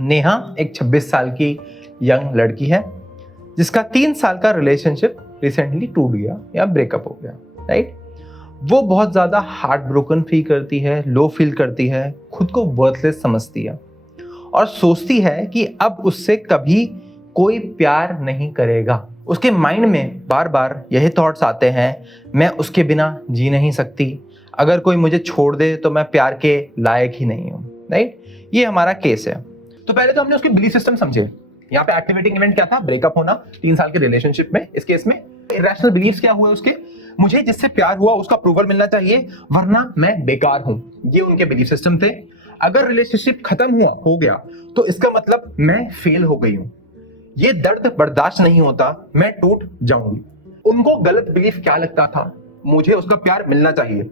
नेहा एक 26 साल की यंग लड़की है जिसका 3 साल का रिलेशनशिप रिसेंटली टूट गया या ब्रेकअप हो गया, राइट। वो बहुत ज़्यादा हार्ट ब्रोकन फील करती है, लो फील करती है, खुद को वर्थलेस समझती है और सोचती है कि अब उससे कभी कोई प्यार नहीं करेगा। उसके माइंड में बार बार यही थॉट्स आते हैं, मैं उसके बिना जी नहीं सकती, अगर कोई मुझे छोड़ दे तो मैं प्यार के लायक ही नहीं हूँ, राइट। ये हमारा केस है। तो पहले तो हमने उसके बिलीफ सिस्टम समझे। यहाँ पे एक्टिवेटिंग इवेंट क्या था? ब्रेकअप होना 3 साल के रिलेशनशिप में। इस केस में इरेशनल बिलीफ्स क्या हुए उसके? मुझे जिससे प्यार हुआ उसका अप्रूवल मिलना चाहिए वरना मैं बेकार हूं। ये उनके बिलीफ सिस्टम थे। अगर रिलेशनशिप खत्म हो गया तो इसका मतलब मैं फेल हो गई हूं, ये दर्द बर्दाश्त नहीं होता, मैं टूट जाऊंगी। उनको गलत बिलीफ क्या लगता था? मुझे उसका प्यार मिलना चाहिए,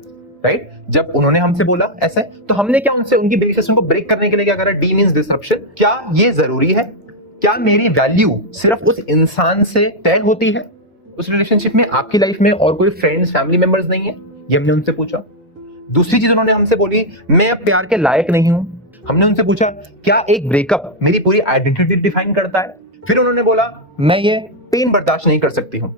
राइट। जब उन्होंने हमसे बोला ऐसे तो हमने क्या उनसे उनकी बिलीफ सिस्टम को ब्रेक करने के लिए क्या करा? D means disruption. क्या ये जरूरी है? क्या मेरी वैल्यू सिर्फ उस इंसान से तय होती है उस रिलेशनशिप में? आपकी लाइफ में और कोई फ्रेंड्स फैमिली मेंबर्स नहीं है? ये हमने उनसे पूछा। दूसरी चीज उन्होंने हमसे बोली, मैं अब प्यार के लायक नहीं हूं। हमने उनसे पूछा, क्या एक ब्रेकअप मेरी पूरी आइडेंटिटी डिफाइन करता है? फिर उन्होंने बोला, मैं ये पेन बर्दाश्त नहीं कर सकती हूं।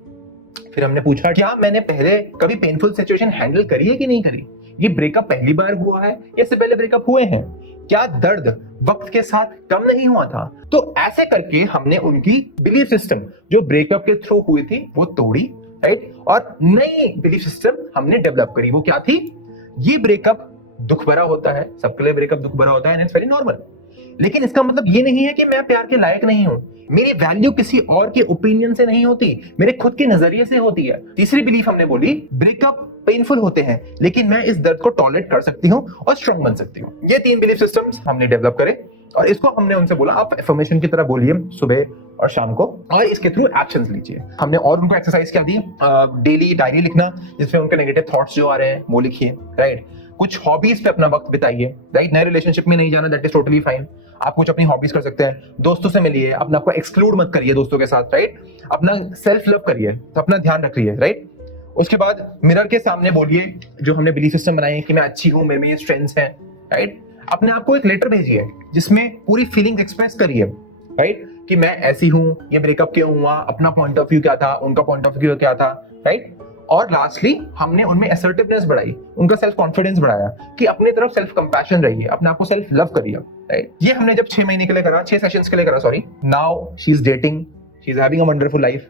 फिर हमने पूछा, क्या मैंने पहले कभी पेनफुल सिचुएशन हैंडल करी है कि नहीं करी? ये ब्रेकअप पहली बार हुआ है या इससे पहले ब्रेकअप हुए हैं? क्या दर्द वक्त के साथ कम नहीं हुआ था? तो ऐसे करके हमने उनकी बिलीफ सिस्टम जो ब्रेकअप के थ्रू हुई थी वो तोड़ी, राइट, और नई बिलीफ सिस्टम हमने डेवलप करी। वो क्या थी? ये ब्रेकअप दुख भरा होता है, सबके लिए ब्रेकअप दुख भरा होता है, इट्स वेरी नॉर्मल, लेकिन इसका मतलब ये नहीं है कि मैं प्यार के लायक नहीं हूं। मेरी वैल्यू किसी और के ओपिनियन से नहीं होती, मेरे खुद के नजरिए से होती है। तीसरी बिलीफ हमने बोली, ब्रेकअप पेनफुल होते हैं लेकिन मैं इस दर्द को टॉलरेट कर सकती हूँ और स्ट्रॉन्ग बन सकती हूँ। ये 3 बिलीफ सिस्टम्स हमने डेवलप करे और इसको हमने उनसे बोला आप एफर्मेशन की तरह बोलिए सुबह और शाम को और इसके थ्रू एक्शंस लीजिए। हमने और उनको एक्सरसाइज क्या दी? डेली डायरी लिखना जिसमें उनके नेगेटिव थॉट्स जो आ रहे हैं वो लिखिए, राइट। कुछ हॉबीज पे अपना वक्त बिताइए, राइट। नए रिलेशनशिप में नहीं जाना, दैट इज टोटली फाइन। आप कुछ अपनी हॉबीज कर सकते हैं, दोस्तों से मिलिए, अपने आपको एक्सक्लूड मत करिए दोस्तों के साथ, राइट। अपना सेल्फ लव करिए, तो अपना ध्यान रखिए, राइट। उसके बाद मिरर के सामने बोलिए जो हमने बिलीफ सिस्टम बनाए हैं कि मैं अच्छी हूं, मेरे में ये स्ट्रेंथ्स हैं, राइट। अपने आप को एक लेटर भेजिए जिसमें पूरी फीलिंग्स एक्सप्रेस करिए, राइट, कि मैं ऐसी हूं, ये ब्रेकअप क्यों हुआ, अपना पॉइंट ऑफ व्यू क्या था, उनका पॉइंट ऑफ व्यू क्या था, राइट। और लास्टली हमने उनमें असर्टिवनेस बढ़ाई, उनका सेल्फ कॉन्फिडेंस बढ़ाया कि अपनी तरफ सेल्फ कंपैशन रहिए, अपने आप को सेल्फ लव करिए, राइट। ये हमने जब 6 महीने के लिए करा, 6 सेशंस के लिए करा, sorry. Now she is dating, she is having a wonderful life.